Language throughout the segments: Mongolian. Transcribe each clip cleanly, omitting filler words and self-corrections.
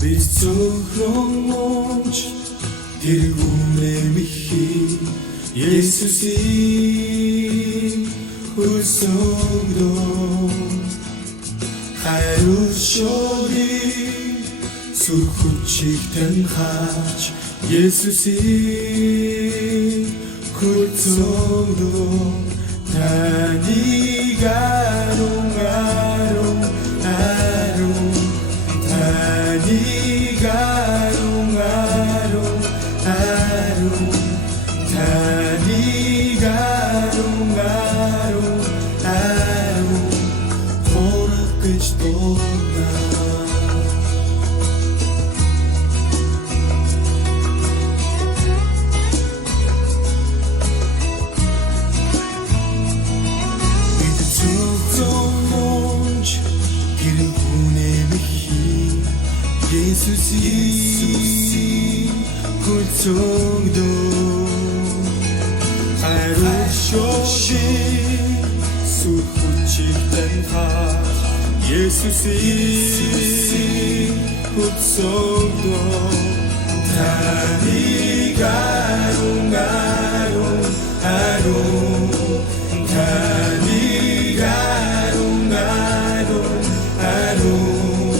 Бицухромч тэргүүнэмихи Есүсийн хөлсөндөө хайршогийн сүрхүчиг таньхаач Есүсийн хөлсөндөө таныг аруун аруун аруун таныг аруун аруун аруун таныг аруун аруун аруун хорох гэж дуулнаа Есүсийн хөлсөндөө хайршогийн сүрхүчиг таньхаач Есүсийн хөлсөндөө таныг аруун аруун аруун таныг аруун аруун аруун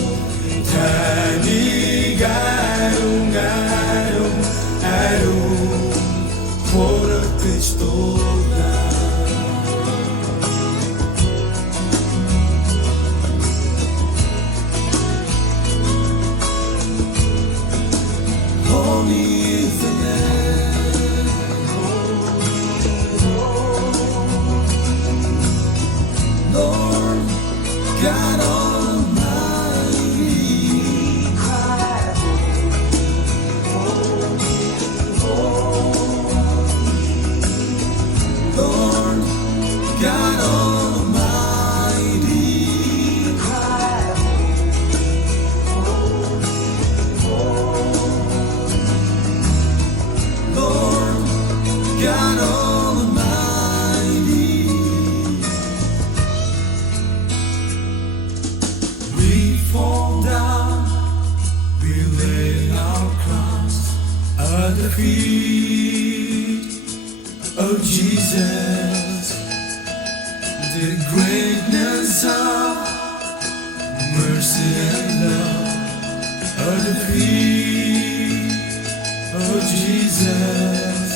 таныг аруун аруун аруун хорох гэж дуулнаа Holy is the Lamb Lord God at the feet of Jesus, the greatness of mercy and love. At the feet of Jesus.